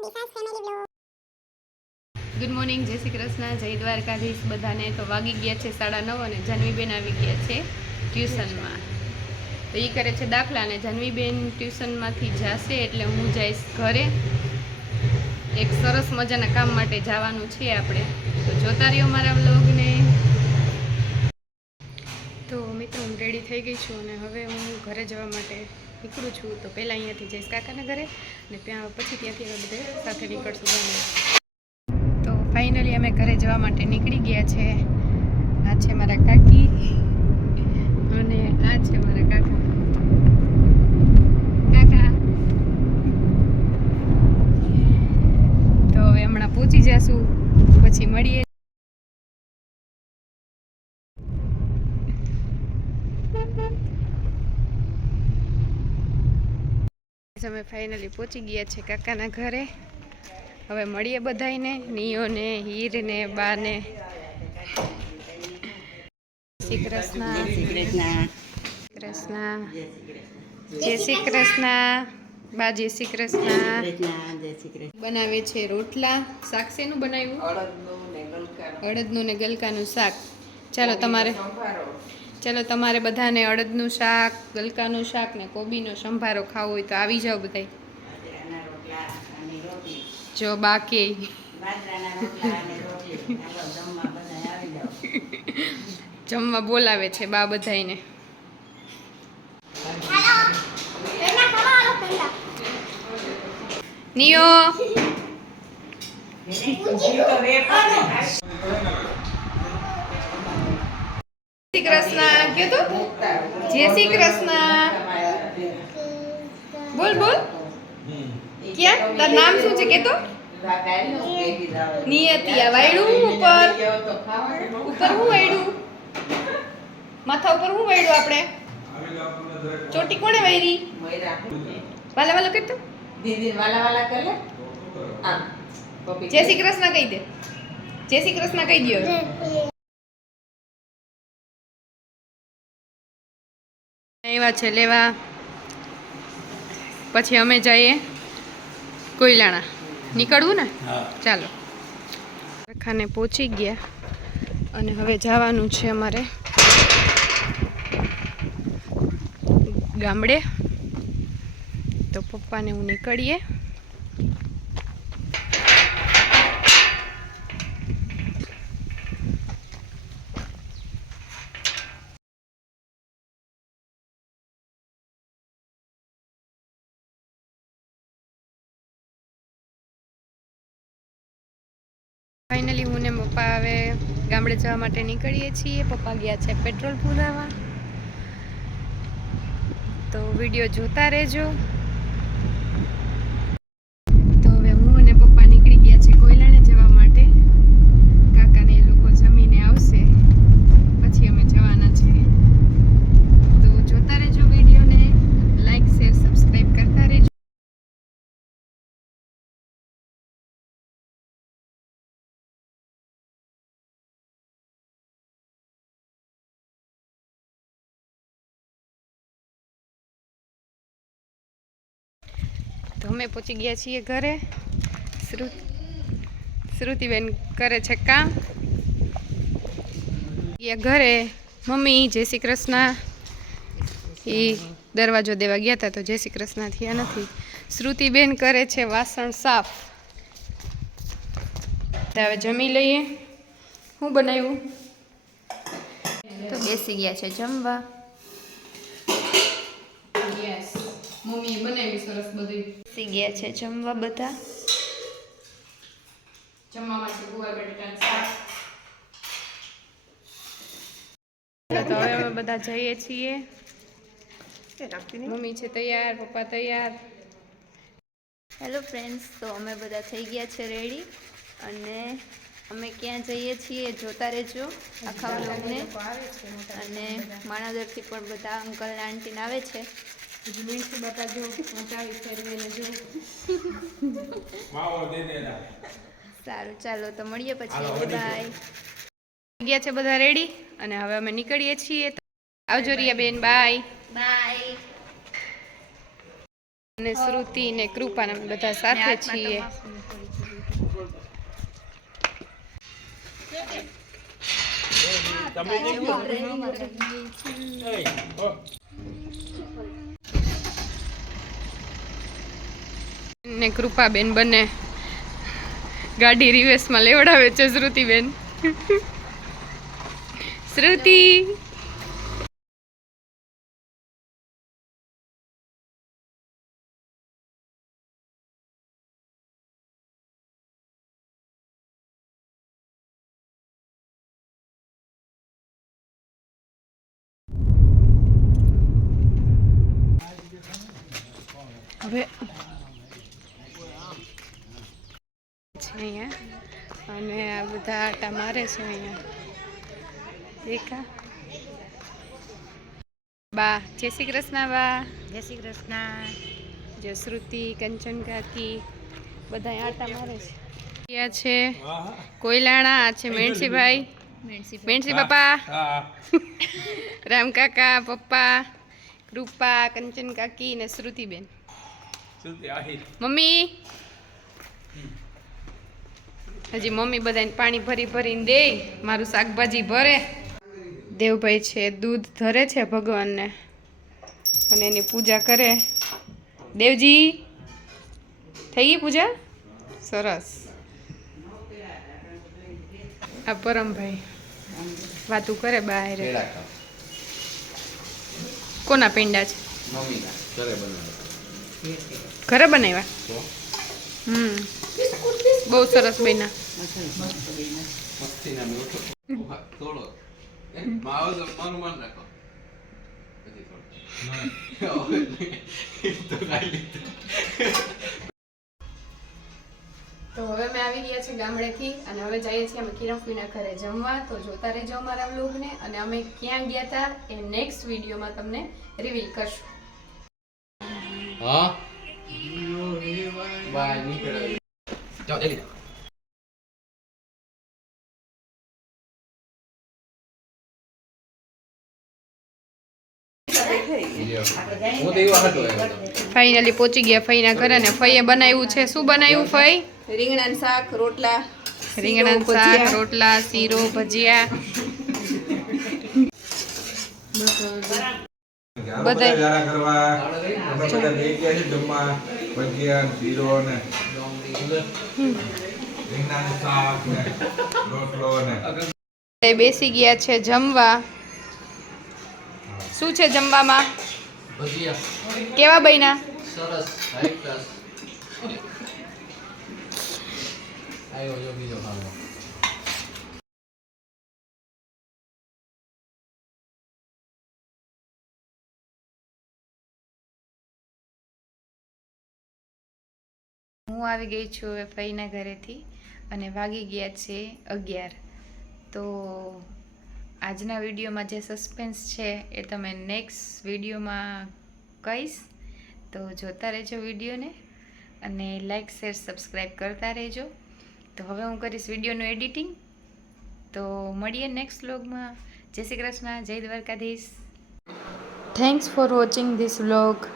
Good morning, જય શ્રી કૃષ્ણ, જય દ્વારકાધીશ બધાને. તો વાગી ગયા છે સાડા નવ અને જાનવીબેન આવી ગયા છે ટ્યુશનમાં. તો એ કરે છે દાખલા અને જાનવીબેન ટ્યુશનમાંથી જશે એટલે હું જઈશ ઘરે. એક સરસ મજાના કામ માટે જવાનું છે આપણે. તો જોતા રહ્યો મારા વ્લોગને તો મિત્રો હું રેડી થઈ ગઈ છું અને હવે હું ઘરે જવા માટે નીકળું છું. તો પહેલાં અહીંયાથી જઈશ કાકાના ઘરે અને ત્યાં પછી ત્યાંથી અમે બધે સાથે નીકળશું તો ફાઇનલી અમે ઘરે જવા માટે નીકળી ગયા છે. આ છે મારા કાકી અને આ છે મારા કાકા. કાકા. તો હવે હમણાં પહોંચી જશું, પછી મળીએ. અમે ફાઇનલી પહોંચી ગયા છે કાકાના ઘરે. હવે મળીએ બધાયને નિયોને હીરને બાને. શ્રી કૃષ્ણ. કૃષ્ણ. જય શ્રી કૃષ્ણ. બા જય શ્રી કૃષ્ણ. બનાવે છે રોટલા. શાક શેનું બનાવ્યું? અડદનું ને ગલકાનું શાક. ચાલો તમારે ચાલો, તમારે બધાને અડદનું શાક, ગલકાનું શાક ને કોબીનો સંભારો ખાવો હોય તો આવી જાઓ બધાય. જો બાકી. જમવા બોલાવે છે બા બધાયને. નિયો. જય શ્રી કૃષ્ણ. બોલ બોલ. ક્યાં? તાર નામ શું છે? કેતો? નિયતિ આ વાયડું ઉપર. ઉપર હું વાયડું? માથા ઉપર હું વાયડું આપણે? ચોટી કોણે વાયરી? વાલા વાલા કરતો દીદી વાલા વાલા કર? લે જય શ્રી કૃષ્ણ કહી દે. જય શ્રી કૃષ્ણ કહી દો આવ્યા છે લેવા. પછી અમે જઈએ કોયલાણા. નીકળવું ને? ચાલો. ખાને પહોંચી ગયા અને હવે જવાનું છે અમારે ગામડે. તો પપ્પાને હું નીકળીએ. ફાઇનલી હું ને પપ્પા હવે ગામડે જવા માટે નીકળીએ છીએ. પપ્પા ગયા છે પેટ્રોલ પુરાવા. તો વીડિયો જોતા રહેજો તો હવે હું અને પપ્પા નીકળી ગયા છે કોયલાને જવા માટે કાકાને એ લોકો જમીને આવશે પછી અમે જવાના છે તો જોતા રહેજો વિડીયોને લાઈક શેર સબસ્ક્રાઈબ કરતા રહેજો તો અમે પહોંચી ગયા છીએ ઘરે. શ્રુતિબેન કરે છે કામ. ગયા ઘરે. મમ્મી, જય શ્રી કૃષ્ણ. એ દરવાજો દેવા ગયા હતા તો જય શ્રી કૃષ્ણ થયા નથી. શ્રુતિબેન કરે છે વાસણ સાફ. હવે જમી લઈએ. શું બનાવ્યું? તો બેસી ગયા છે જમવા. મમ્મીએ બનાવી સરસ બધી. સી ગયા છે જમવા બધા? જમવા માટે ગુવાર બટેટાનું શાક. તો હવે અમે બધા જઈએ છીએ. મમ્મી છે તૈયાર પપ્પા તૈયાર. હેલો ફ્રેન્ડ્સ તો અમે બધા થઈ ગયા છે રેડી અને અમે ક્યાં જઈએ છીએ જોતા રહેજો આખા વ્લોગને અને માણાદરથી પણ બધા અંકલ આંટીને આવે છે. હજી મીઠી બાપા જો. મચાવી ફેરવીને જો સારું ચાલો તો મળીએ પછી. બાય. ગયા. છે બધા રેડી અને હવે અમે નીકળીએ છીએ આવજો રિયા બેન બાય. બાય. અને શ્રુતિ ને કૃપા ને અમે બધા સાથે છીએ. ને કૃપાબેન બંને ગાડી રિવેસમાં લેવડાવે છે શ્રુતિબેન. શ્રુતિ! હવે છે અહીંયા. અને આ બધા આટા મારે છે અહીંયા. દેખા બા જય શ્રી કૃષ્ણ બા. જય શ્રી કૃષ્ણ. જય શ્રુતિ કંચન કાકી બધા આટા મારે છે. છે કોયલાણા આ છે મેણસીભાઈ. મેણસી પપ્પા. રામ કાકા પપ્પા કૃપા કંચન કાકી ને શ્રુતિબેન. મમ્મી. હજી મમ્મી બધાને પાણી ભરી ભરીને દે મારું શાકભાજી ભરે. દેવભાઈ છે દૂધ ધરે છે ભગવાનને. અને એની પૂજા કરે. દેવજી થઈ ગઈ પૂજા? સરસ. આ પરમભાઈ વાતું કરે બહાર કોના પેંડા છે? ઘરે બનાવ્યા. હમ. બહુ સરસ બન્યા થોડો માવો તો માનું રાખો પછી થોડો તો ખાઈ લીધું તો હવે અમે આવી ગયા છે ગામડેથી અને હવે જઈએ છીએ અમે કિરણફીના ઘરે જમવા. તો જોતા રહેજો અમારા વ્લોગને અને અમે ક્યાં ગયા હતા એ નેક્સ્ટ વિડીયોમાં તમને રિવીલ કરશું. હા? બાય નીકળે ફાઇનલી પહોંચી ગયા ફઈના ઘરે ને ફઈએ બનાવ્યું છે. શું બનાવ્યું ફઈ? રીંગણાનું શાક રોટલા રીંગણાનું શાક રોટલા શીરો ભજીયા. બધા બેસી ગયા છે જમવા. શું છે જમવામાં? કેવા બૈના સરસ. હાઈ ક્લાસ આવ્યો જો બીજો ખાવો હું આવી ગઈ છું હવે ફઈના ઘરેથી અને વાગી ગયા છે અગિયાર. તો આજના વિડીયોમાં જે સસ્પેન્સ છે એ તમે નેક્સ્ટ વિડીયોમાં કહીશ. તો જોતા રહેજો વિડીયોને અને લાઇક શેર સબસ્ક્રાઈબ કરતા રહેજો. તો હવે હું કરીશ વિડીયોનું એડિટિંગ તો મળીએ નેક્સ્ટ વ્લોગમાં જય શ્રી કૃષ્ણ, જય Dwarkadhish. Thanks for watching this vlog